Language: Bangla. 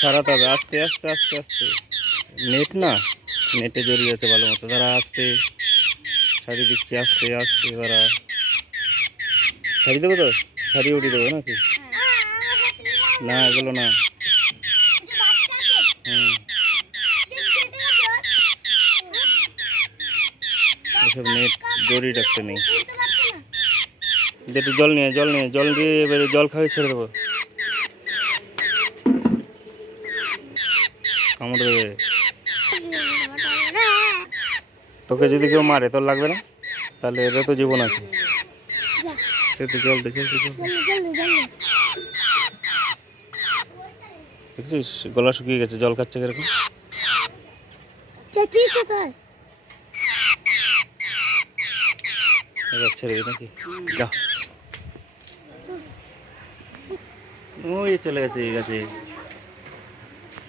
ছাড়াতে হবে। আস্তে আস্তে আস্তে আস্তে। নেট না? নেটে জড়িয়ে আছে ভালো মতো। তারা আস্তে। ছাড়িয়ে দিচ্ছি আস্তে আস্তে তারা ছাড়িয়ে দেবো তো? ছাড়িয়ে উঠিয়ে দেবো নাকি? না এগুলো না। হুম। এসব নেট জড়িয়ে রাখতে নেই। যেটু জল নিয়ে জল নিয়ে জল দিয়ে এবারে জল খাওয়াই ছেড়ে দেবো। কামড় দেবে তোকে যদি কেউ মারে তোর লাগবে না? তাহলে এটা তো জীবন আছে। সে তো জল দে জল দে, জল দে। দেখছিস? গলা শুকিয়ে গেছে জল খাচ্ছে কীরকম? ছেড়ে দিই নাকি? যা। ওই চলে গেছে এই গেছে।